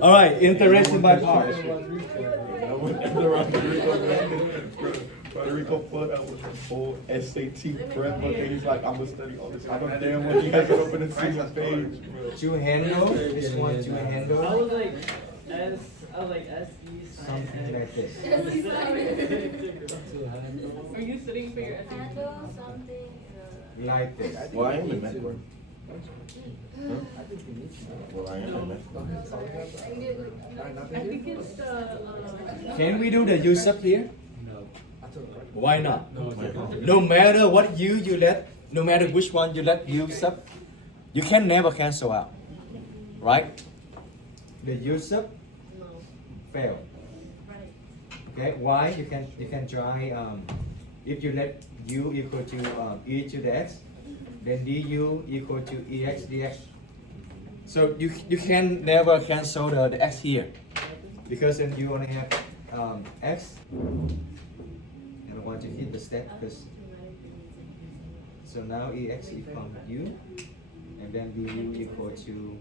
All right, integration by part. Federico put up with the full SAT prep, but he's like, I'm gonna study all this. I don't damn well he has it open and see my page. To handle, this one to handle. I was like SE Something like this. Are you sitting for your Handle something. Like this. Well, I am in network. Well, I am in network. I think it's the. Can we do the use up here? Why not? No matter what you let, no matter which one you let use up, you can never cancel out, right? The use up fail. Okay, why? You can try if you let u equal to e to the x, then du equal to ex dx. So you can never cancel the x here because then you only have x. And I want to hit the step because so now ex equals u, and then du equal to,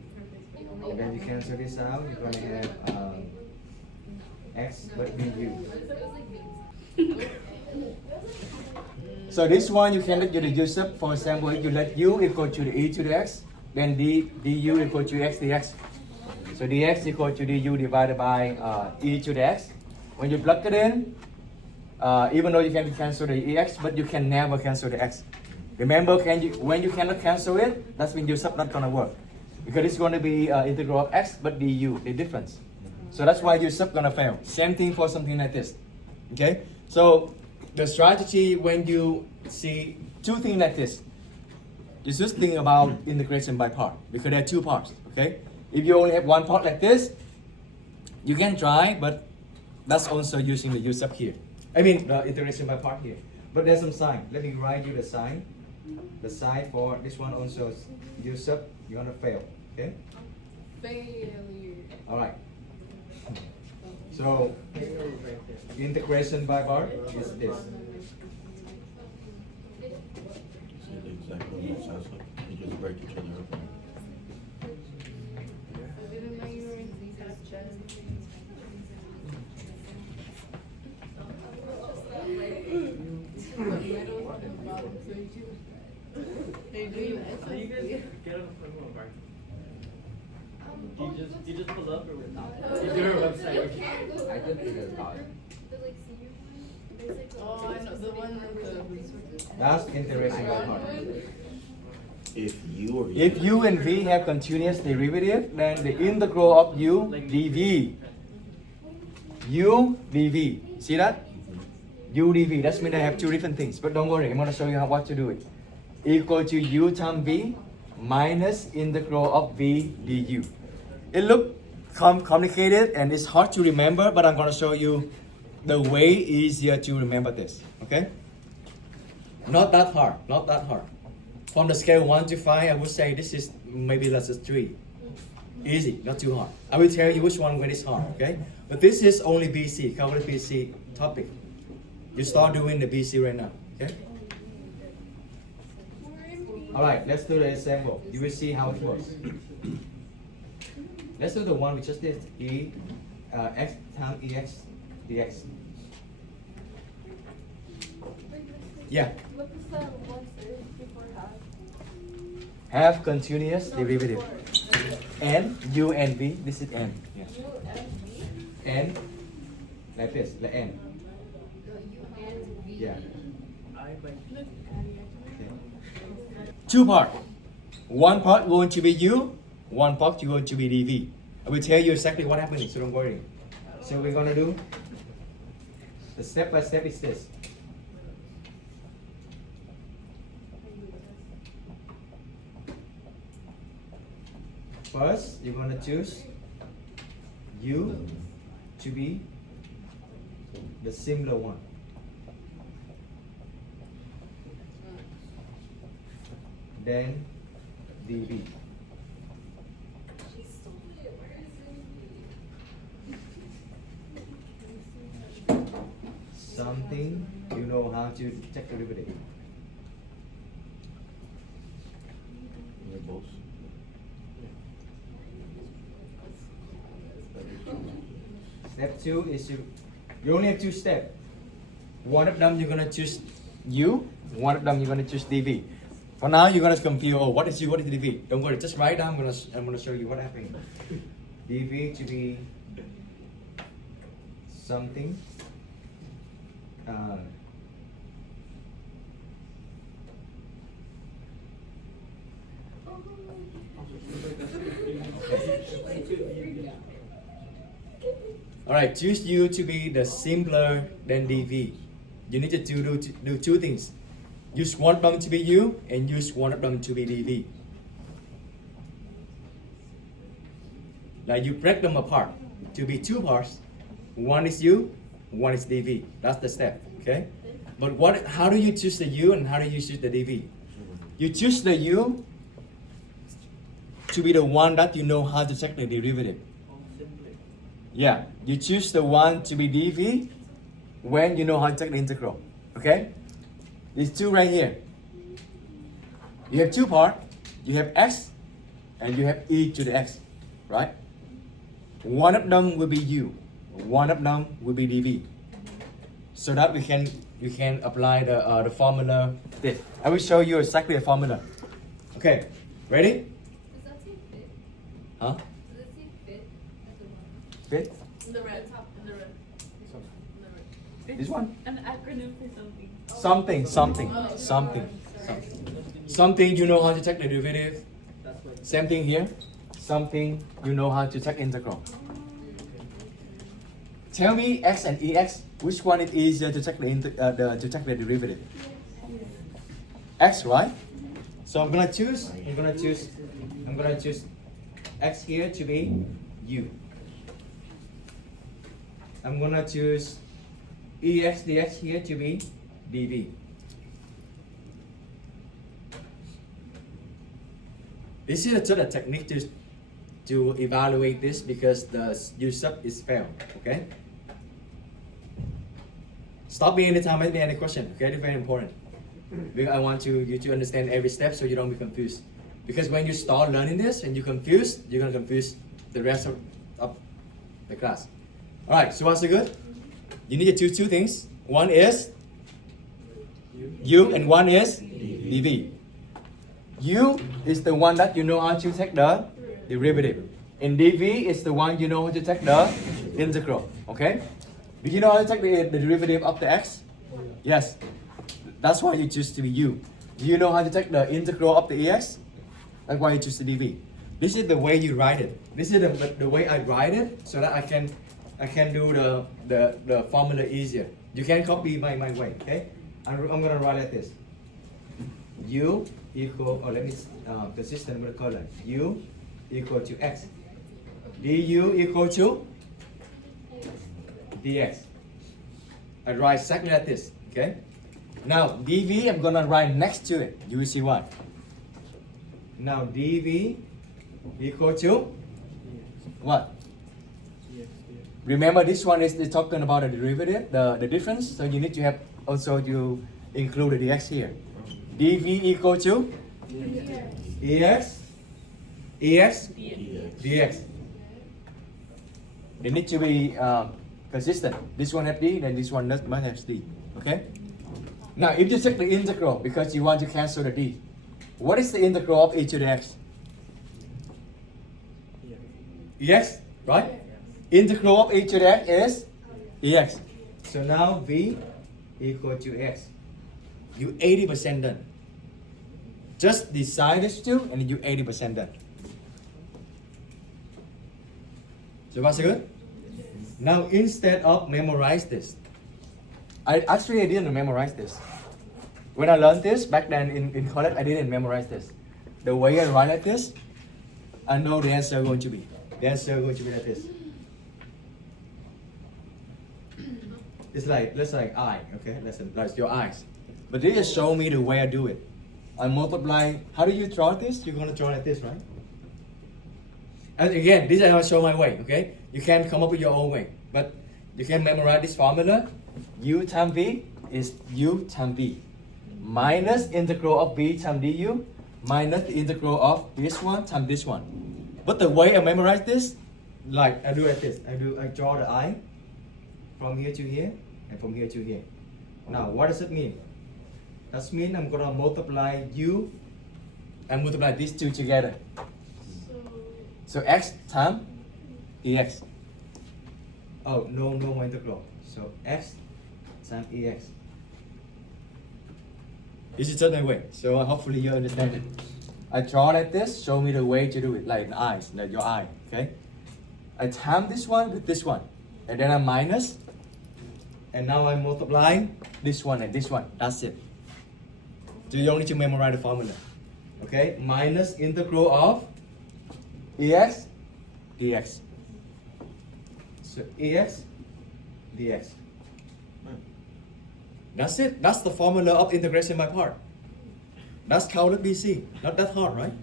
and then you cancel this out. You're gonna have x but du. So this one you can let you reduce up. For example, if you let u equal to the e to the x, then du equal to x dx. So dx equal to du divided by e to the x. When you plug it in, even though you can cancel the ex, but you can never cancel the x. Remember, when you cannot cancel it, that's when your sub not gonna work, because it's going to be integral of x but du, the difference. So that's why your sub gonna fail. Same thing for something like this. Okay, so the strategy when you see two things like this, you just think about integration by part, because there are two parts. Okay, if you only have one part like this, you can try, but that's also using the use up here. I mean the integration by part here. But there's some sign. Let me write you the sign. The sign for this one also use up. You're gonna fail. Okay. Failure. All right. So integration by part is this. Exactly what it sounds like. You just break each other up. Hey, do you How do you guys get on the front of a bar? You just pull up or what? You do your website. I did figure it out. Oh, I know the one with the resources. That's integration by part. If you or If u and v have continuous derivative, then the integral of u dv, u dv, see that? U dv, that means I have two different things, but don't worry, I'm going to show you what to do it. Equal to u times v minus integral of v du. It looks complicated and it's hard to remember, but I'm going to show you the way easier to remember this, okay? Not that hard, not that hard. From the scale 1 to 5, I would say this is maybe less than 3. Easy, not too hard. I will tell you which one when it's hard, okay? But this is only BC, cover the BC topic. You start doing the BC right now, okay? All right, let's do the example. You will see how it works. Let's do the one we just did. X times ex dx. Yeah. What is that one before half? Have continuous derivative. N, u and v. This is n. Yeah. U and V? N, like this, the n. No, U and V. Yeah. I Two part. One part going to be u, one part going to be dv. I will tell you exactly what happening, so don't worry. So we're gonna do the step by step is this. First, you're gonna choose u to be the similar one. Then dv. Something you know how to check derivative. both. Step 2 is you only have 2 steps. One of them you're gonna choose u, one of them you're gonna choose dv. For now you're gonna confuse, oh, what is u, what is dv? Don't worry, just write down. I'm gonna show you what happened. dv to be something. Alright, choose u to be the simpler than dv. You need to do 2 things. Use one of them to be u and use one of them to be dv. Like you break them apart to be 2 parts. One is u, one is dv. That's the step, okay? But how do you choose the u and how do you choose the dv? You choose the u to be the one that you know how to check the derivative. Yeah, you choose the one to be dv when you know how to check the integral. Okay? These 2 right here. You have 2 parts. You have x and you have e to the x, right? One of them will be u. One of them will be dv. So that we can apply the formula. This. I will show you exactly the formula. Okay, ready? Does that say fit? Huh? Does it say fit as a one? Fit? In the red top, in the red. In the red. This one? An acronym for something. Something you know how to check the derivative. That's what. Same thing here. Something you know how to check integral. Tell me x and ex, which one is easier to check the derivative? X, right? So I'm gonna choose x here to be u. I'm gonna choose ex dx here to be dv. This is just a technique to evaluate this because the u-sub is failed, okay? Stop me anytime, ask me any question, okay? It's very important. Because I want you to understand every step so you don't be confused. Because when you start learning this and you're confused, you're gonna confuse the rest of the class. Alright, so what's good? You need to choose 2 things. One is u and one is dv. U is the one that you know how to take the derivative. And dv is the one you know how to take the integral. Okay? Do you know how to take the derivative of the x? Yes. That's why you choose to be u. Do you know how to take the integral of the ex? That's why you choose the dv. This is the way you write it. This is the way I write it so that I can do the formula easier. You can copy my way, okay? I'm gonna write like this. U equal, or let me consistent with the color. U equal to x. Du equal to dx. I write exactly like this, okay? Now dv I'm gonna write next to it. You will see why. Now dv equal to what? Remember this one is talking about the derivative, the difference. So you need to have also to include the dx here. dv equal to ex dx. They need to be consistent. This one have d, then this one must have d. Okay? Now if you check the integral because you want to cancel the d, what is the integral of e to the x? Ex, right? Integral of e to the x is ex. So now v equal to x. You 80% done. Just decide these 2 and you 80% done. So what's good? Now instead of memorize this, I didn't memorize this. When I learned this back then in college, I didn't memorize this. The way I write like this, I know the answer going to be. The answer going to be like this. It's like eye, okay? Like your eyes. But they just show me the way I do it. I multiply. How do you draw this? You're gonna draw like this, right? And again, this is how I show my way, okay? You can come up with your own way, but you can memorize this formula. U times v is u times v minus integral of v times du minus the integral of this one times this one. But the way I memorize this, like I do like this. I draw the eye from here to here and from here to here. Now what does it mean? That means I'm gonna multiply u and multiply these two together. So x times ex. Oh, no more integral. So x times ex. This is just my way. So hopefully you understand it. I draw like this. Show me the way to do it, like the eyes, like your eye. Okay. I time this one with this one, and then I minus, and now I'm multiplying this one and this one. That's it. So you don't need to memorize the formula. Okay. Minus integral of ex dx. So ex dx. That's it. That's the formula of integration by part. That's counted BC. Not that hard, right?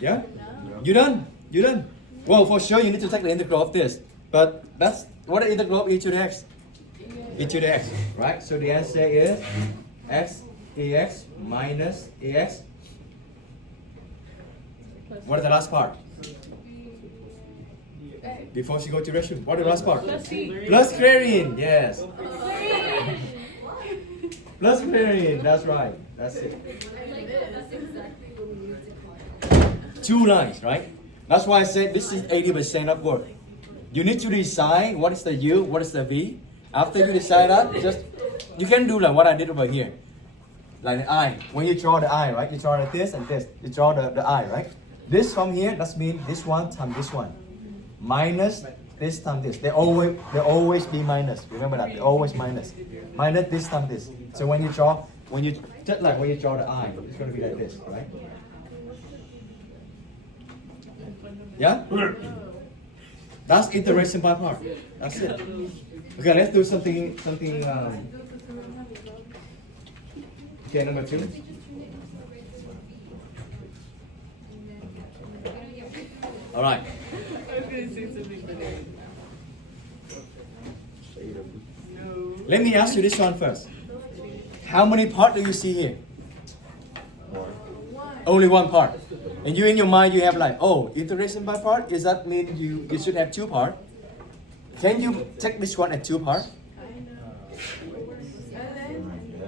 Yeah? You done? You done? Well, for sure you need to take the integral of this. But that's what the integral of e to the x? E to the x, right? So the answer is x ex minus ex. What is the last part? Before she go to restroom, what is the last part? Plus chlorine, yes. Plus chlorine, that's right. That's it. That's exactly what we use it for. 2 lines, right? That's why I said this is 80% of work. You need to decide what is the U, what is the V. After you decide that, just you can do like what I did over here. Like the eye. When you draw the eye, right? You draw like this and this. You draw the eye, right? This from here, that means this one times this one. Minus this times this. They always be minus. Remember that. They always minus. Minus this times this. So when you draw just like when you draw the eye, it's gonna be like this, right? Yeah? That's iteration by part. That's it. Okay, let's do something okay, number 2. Alright. Let me ask you this one first. How many parts do you see here? Only one part. And you in your mind you have like, oh, iteration by part, does that mean you should have 2 parts? Can you take this one as 2 parts?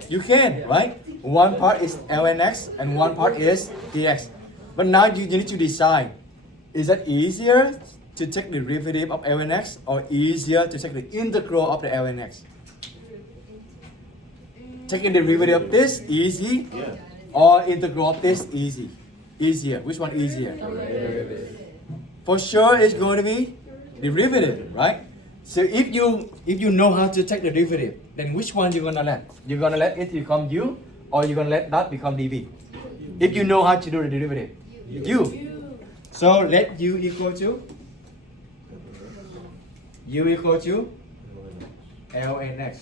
You can, right? One part is lnx and one part is dx. But now you need to decide, is that easier to take the derivative of lnx or easier to take the integral of the lnx? Taking the derivative of this easy, or integral of this easy? Easier. Which one easier? For sure it's going to be derivative, right? So if you know how to take the derivative, then which one you're gonna let? You're gonna let it become u, or you're gonna let that become dv? If you know how to do the derivative, u. So let u equal to lnx.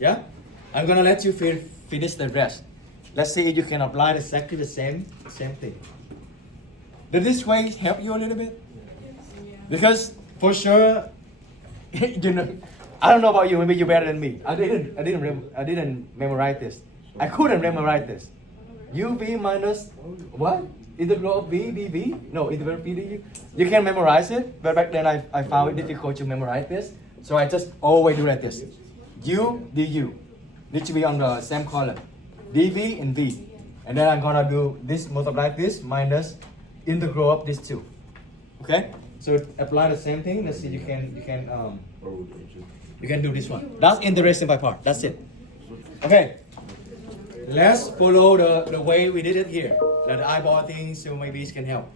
Yeah? I'm gonna let you finish the rest. Let's see if you can apply exactly the same thing. Does this way help you a little bit? Because for sure, you know, I don't know about you. Maybe you're better than me. I didn't memorize this. I couldn't memorize this. uv minus what? Integral of v dv? No, integral of v du. You can memorize it, but back then I found it difficult to memorize this. So I just always do like this. U du need to be on the same column. dv and v. And then I'm gonna do this, multiply this minus integral of these two. Okay? So apply the same thing. Let's see, you can do this one. That's integration by part. That's it. Okay. Let's follow the way we did it here. The eyeball thing, so maybe it can help.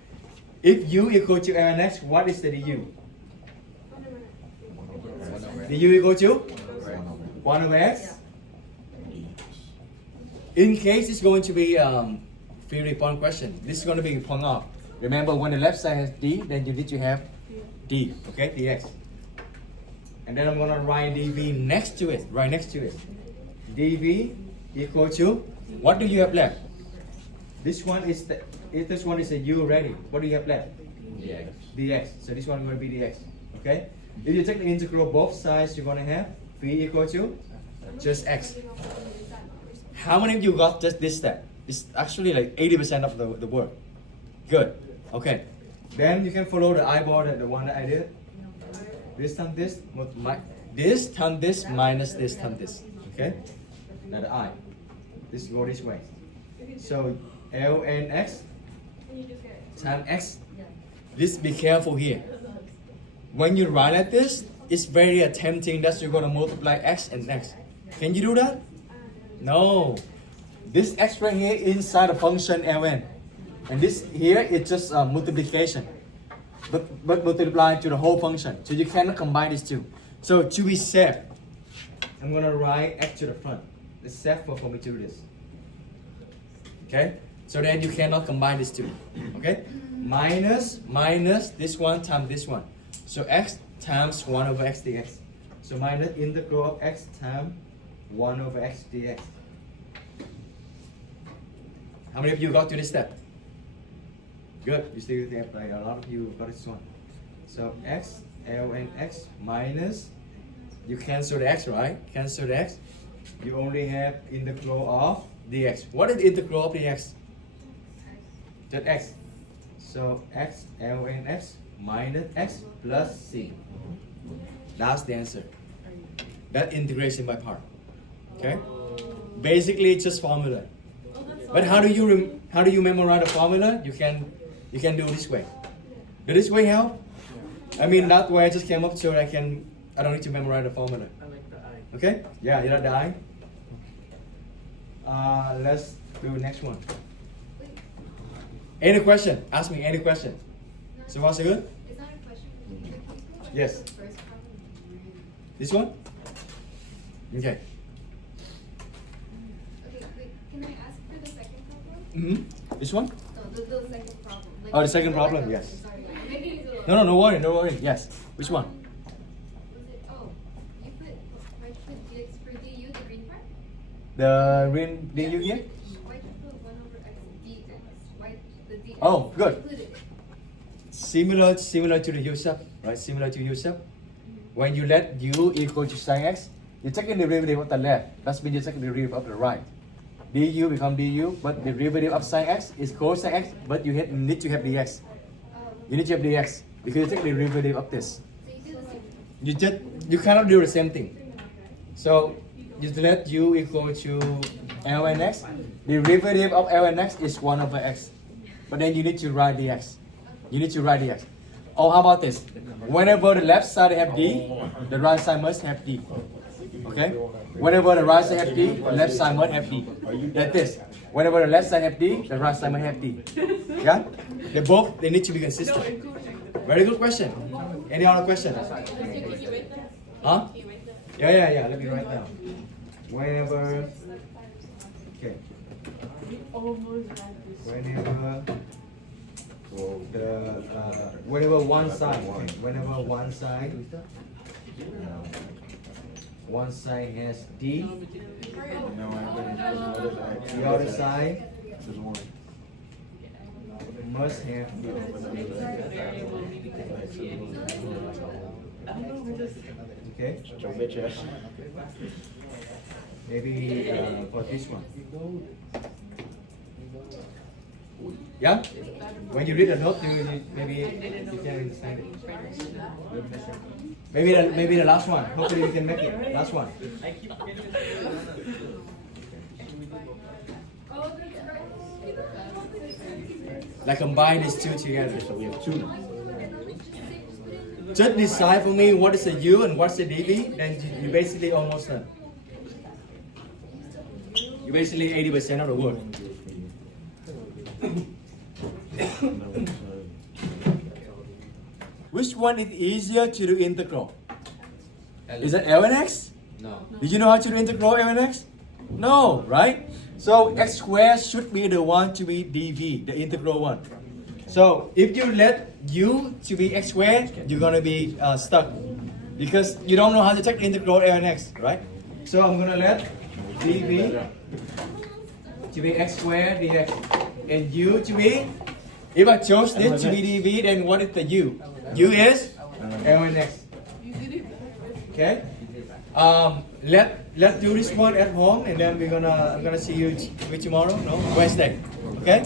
If u equal to lnx, what is the du? Du equal to 1 over x. In case it's going to be theory point question, this is going to be point off. Remember, when the left side has d, then you need to have d, okay, dx. And then I'm going to write dv next to it, right next to it. dv equal to, what do you have left? This one is a u already. What do you have left? Dx. So this one is going to be dx, okay? If you take the integral both sides, you're going to have v equal to just x. How many of you got just this step? It's actually like 80% of the work. Good. Okay. Then you can follow the eyeball that the one that I did. This times this, this times this minus this times this. Okay? Now the I. This go this way. So ln(x) times x. This be careful here. When you write like this, it's very tempting that you're gonna multiply x and x. Can you do that? No. This x right here inside the function ln. And this here is just multiplication. But multiplied to the whole function. So you cannot combine these two. So to be safe, I'm gonna write x to the front. It's safe for me to do this. Okay? So then you cannot combine these two. Okay? Minus this one times this one. So x times 1 over x dx. So minus integral of x times 1 over x dx. How many of you got to this step? Good. You still have like a lot of you got this one. So x ln x minus, you cancel the x, right? Cancel the x. You only have integral of dx. What is the integral of dx? Just x. So x ln x minus x plus c. That's the answer. That integration by part. Okay. Basically, it's just formula. But how do you memorize the formula? You can do this way. Does this way help? I mean that way I just came up so I don't need to memorize the formula. I like the I. Okay? Yeah, you like the I? Let's do the next one. Any question? Ask me any question. So what's it good? It's not a question. Yes. The first problem. This one? Okay. Okay, wait, can I ask for the second problem? Mm-hmm. This one? No, the second problem. Like, Oh, the second like problem, the- yes. Sorry, maybe it's a little. No, no worry. Yes. Which one? Was it? Oh, you put. Why you put dx for du, the green part? The green du here? Why you put 1 over x dx? Why the dx? Oh, good. Included it? Similar to the u-sub, right? Similar to u-sub. When you let u equal to sin x, you take the derivative of the left. That means you take the derivative of the right. Du become du, but the derivative of sin x is cosine x, but you need to have dx. You need to have dx because you take the derivative of this. So you do the same. You cannot do the same thing. So you let u equal to ln x. The derivative of ln x is 1 over x. But then you need to write dx. You need to write dx. Or how about this? Whenever the left side have d, the right side must have d. Okay? Whenever the right side have d, the left side must have d. Like this. Whenever the left side have d, the right side must have d. Yeah? They need to be consistent. Very good question. Any other question? Huh? Yeah. Let me write down. Whenever. Okay. Whenever one side has d, the other side must have d. Okay? Maybe for this one. Yeah? When you read the note, maybe you can understand it. Maybe the last one. Hopefully we can make it. Last one. Like combine these two together. So we have two. Just decide for me what is the u and what's the dv, then you basically almost done. You basically 80% of the work. Which one is easier to do integral? Is it ln x? No. Did you know how to do integral ln x? No, right? So x squared should be the one to be dv, the integral one. So if you let u to be x squared, you're gonna be stuck because you don't know how to take the integral ln x, right? So I'm gonna let dv to be x squared dx and u to be. If I chose this to be dv, then what is the u? U is ln x. Okay. Let's do this one at home, and then I'm gonna see you tomorrow. No, Wednesday. Okay.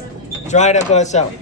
Try it out for yourself.